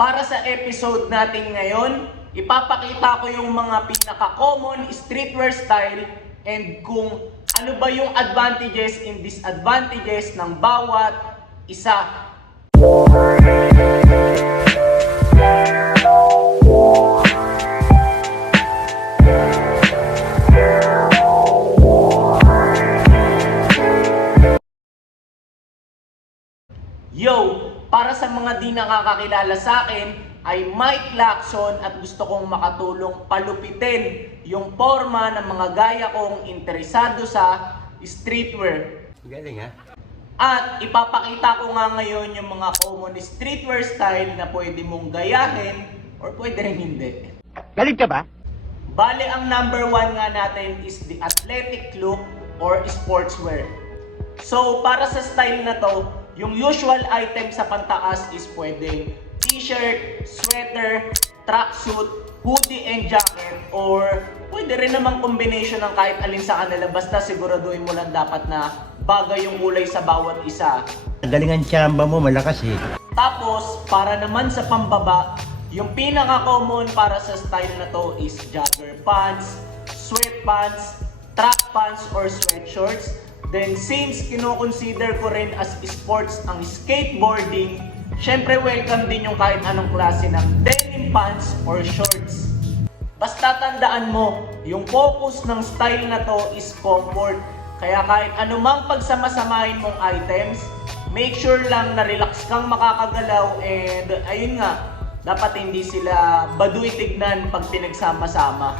Para sa episode natin ngayon, ipapakita ko yung mga pinaka-common streetwear style and kung ano ba yung advantages and disadvantages ng bawat isa. Yo! Para sa mga di nakakakilala sa akin, ay Mike Lacson at gusto kong makatulong palupitin yung forma ng mga gaya kong interesado sa streetwear. Galing ha? At ipapakita ko nga ngayon yung mga common streetwear style na pwede mong gayahin or pwede rin hindi. Galing ka ba? Bale, ang number one nga natin is the athletic look or sportswear. So, para sa style na to, yung usual item sa pantaas is pwedeng t-shirt, sweater, tracksuit, hoodie and jacket, or pwede rin namang combination ng kahit alin sa kanila, basta siguraduhin mo lang dapat na bagay yung kulay sa bawat isa. Galing ang tsamba mo, malakas eh. Tapos, para naman sa pambaba, yung pinaka-common para sa style na to is jogger pants, sweatpants, track pants or sweatshorts. Then since kino-consider ko rin as sports ang skateboarding, syempre welcome din yung kahit anong klase ng denim pants or shorts. Basta tandaan mo, yung focus ng style na to is comfort. Kaya kahit anumang pagsama-samahin mong items, make sure lang na relax kang makakagalaw and ayun nga, dapat hindi sila baduy tignan pag pinagsama-sama.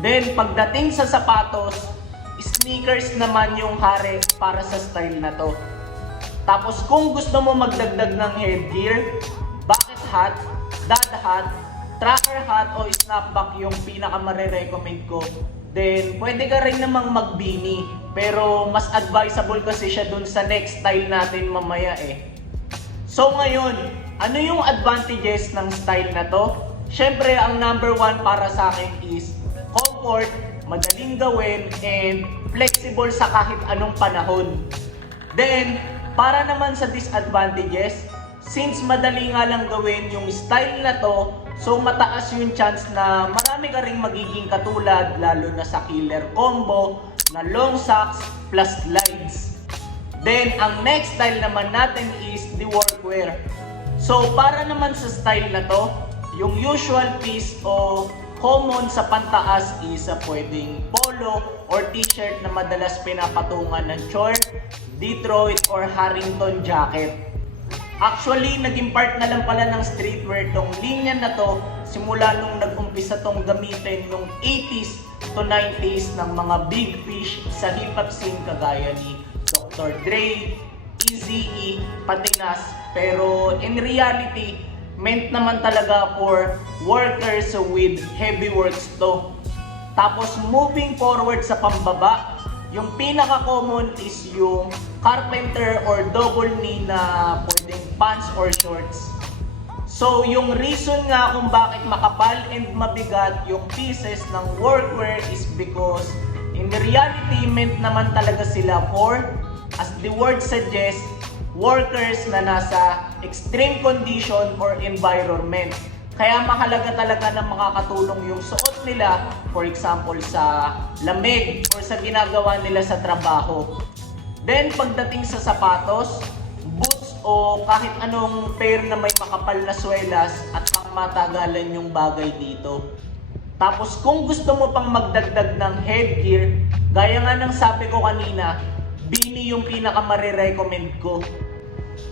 Then pagdating sa sapatos, sneakers naman yung hari para sa style na to. Tapos kung gusto mo magdagdag ng headgear, bucket hat, dad hat, tracker hat o snapback yung pinaka marirecommend ko. Then pwede ka rin namang mag-beanie, pero mas advisable kasi siya dun sa next style natin mamaya eh. So ngayon, ano yung advantages ng style na to? Syempre ang number one para sa akin is comfort, madaling gawin, and flexible sa kahit anong panahon. Then, para naman sa disadvantages, since madali nga lang gawin yung style na to, so mataas yung chance na marami ka ring magiging katulad, lalo na sa killer combo na long socks plus slides. Then, ang next style naman natin is the workwear. So, para naman sa style na to, yung usual piece o common sa pantaas is pwedeng polo or t-shirt na madalas pinapatungan ng short, Detroit or Harrington jacket. Actually, naging part na lang pala ng streetwear tong linya na to simula nung nag-umpisa tong gamitin nung 80s to 90s ng mga big fish sa hip-hop scene kagaya ni Dr. Dre, Eazy-E, pati Nas. Pero in reality, meant naman talaga for workers with heavy works to. Tapos moving forward sa pambaba, yung pinaka-common is yung carpenter or double knee na pwedeng pants or shorts. So yung reason nga kung bakit makapal and mabigat yung pieces ng workwear is because in reality meant naman talaga sila for, as the word suggests, workers na nasa extreme condition or environment. Kaya mahalaga talaga na makakatulong yung suot nila, for example sa lamig or sa ginagawa nila sa trabaho. Then pagdating sa sapatos, boots o kahit anong pair na may makapal na swelas at pangmatagalan yung bagay dito. Tapos kung gusto mo pang magdagdag ng headgear, gaya nga ng sabi ko kanina, beanie yung pinaka marirecommend ko.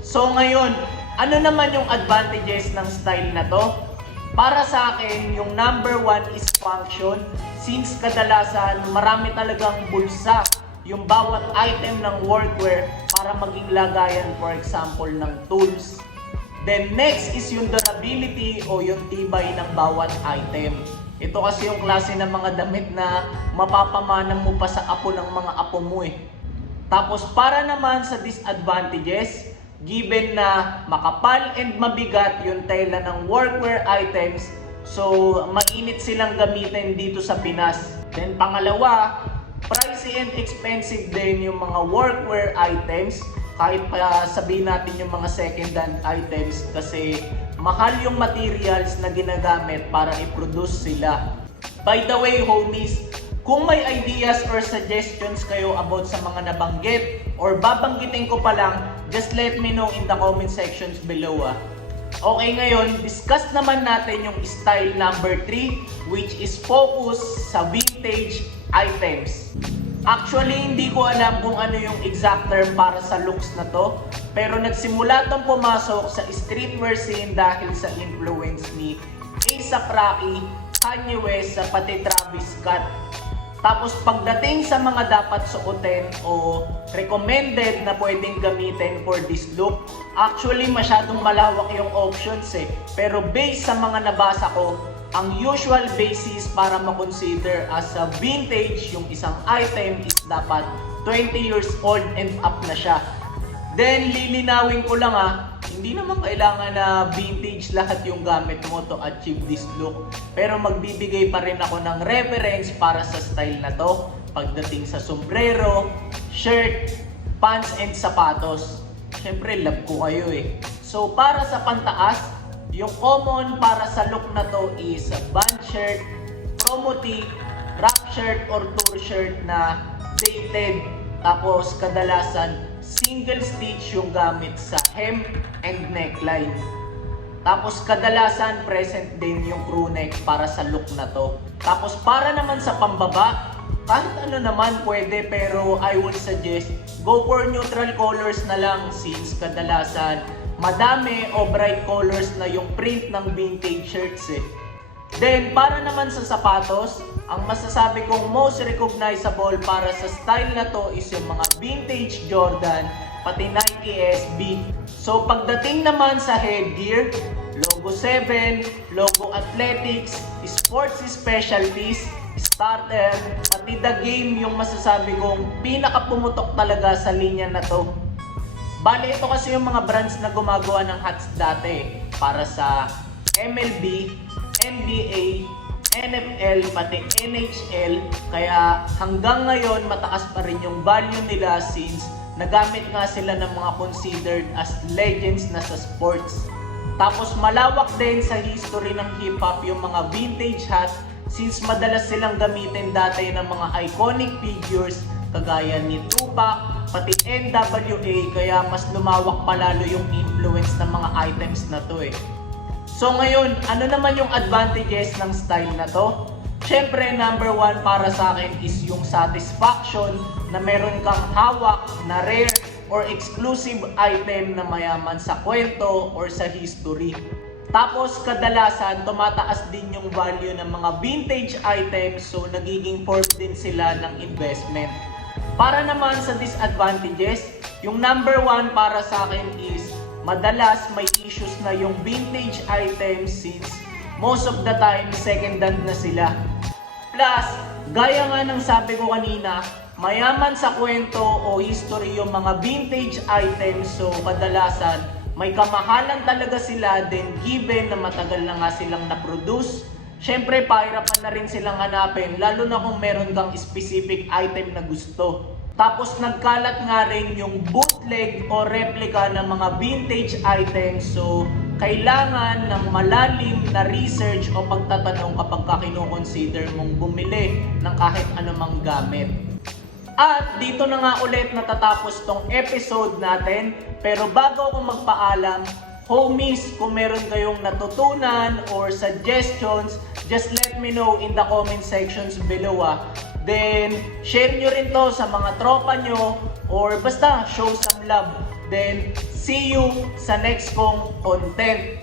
So ngayon, ano naman yung advantages ng style na to? Para sa akin, yung number one is function. Since kadalasan, marami talagang bulsa yung bawat item ng workwear para maging lagayan, for example, ng tools. Then next is yung durability o yung tibay ng bawat item. Ito kasi yung klase ng mga damit na mapapamana mo pa sa apo ng mga apo mo eh. Tapos para naman sa disadvantages, given na makapal and mabigat yung tela ng workwear items, so mainit silang gamitin dito sa Pinas. Then pangalawa, pricey and expensive din yung mga workwear items, kahit pa sabihin natin yung mga second hand items kasi mahal yung materials na ginagamit para i-produce sila. By the way, homies, kung may ideas or suggestions kayo about sa mga nabanggit or babanggitin ko pa lang, just let me know in the comment sections below. Okay, ngayon, discuss naman natin yung style number 3, which is focus sa vintage items. Actually, hindi ko alam kung ano yung exact term para sa looks na to, pero nagsimula tong pumasok sa streetwear scene dahil sa influence ni A$AP Rocky, Kanye West, pati Travis Scott. Tapos pagdating sa mga dapat suotin o recommended na pwedeng gamitin for this look, actually masyadong malawak yung options Pero based sa mga nabasa ko, ang usual basis para ma-consider as a vintage yung isang item is dapat 20 years old and up na siya. Then lilinawin ko lang hindi naman kailangan na vintage lahat yung gamit mo to achieve this look. Pero magbibigay pa rin ako ng reference para sa style na to pagdating sa sombrero, shirt, pants and sapatos. Syempre love ko kayo So para sa pantaas, yung common para sa look na to is band shirt, promo tee, wrap shirt or tour shirt na dated. Tapos kadalasan single stitch yung gamit sa hem and neckline. Tapos kadalasan present din yung crew neck para sa look na to. Tapos para naman sa pambaba, kahit ano naman pwede, pero I would suggest go for neutral colors na lang since kadalasan madami o bright colors na yung print ng vintage shirts Then para naman sa sapatos, ang masasabi kong most recognizable para sa style na to is yung mga vintage Jordan, pati Nike SB. So pagdating naman sa headgear, logo 7, logo athletics, sports specialties, starter, pati the game yung masasabi kong pinakapumutok talaga sa linya na to. Bale, ito kasi yung mga brands na gumagawa ng hats dati para sa MLB, NBA, NFL, pati NHL. Kaya hanggang ngayon mataas pa rin yung value nila since nagamit nga sila ng mga considered as legends na sa sports. Tapos malawak din sa history ng hip-hop yung mga vintage hats since madalas silang gamitin dati ng mga iconic figures kagaya ni Tupac, pati NWA, kaya mas lumawak palalo yung influence ng mga items na to So ngayon, ano naman yung advantages ng style na to? Syempre, number 1 para sa akin is yung satisfaction na meron kang hawak na rare or exclusive item na mayaman sa kwento or sa history. Tapos kadalasan tumataas din yung value ng mga vintage items, so nagiging form din sila ng investment. Para naman sa disadvantages, yung number 1 para sa akin is madalas may issues na yung vintage items since most of the time second hand na sila. Plus, gaya nga ng sabi ko kanina, mayaman sa kwento o history yung mga vintage items, so kadalasan may kamahalan talaga sila, then given na matagal na nga silang na-produce, syempre pahirapan na rin silang hanapin, lalo na kung meron kang specific item na gusto. Tapos nagkalat nga rin yung bootleg o replica ng mga vintage items, so kailangan ng malalim na research o pagtatanong kapag kino-consider mong bumili ng kahit anumang gamit. At dito na nga ulit natatapos tong episode natin, pero bago ako magpaalam, homies, kung meron kayong natutunan or suggestions, just let me know in the comment sections below. Then, share nyo rin to sa mga tropa nyo or basta show some love. Then, see you sa next kong content.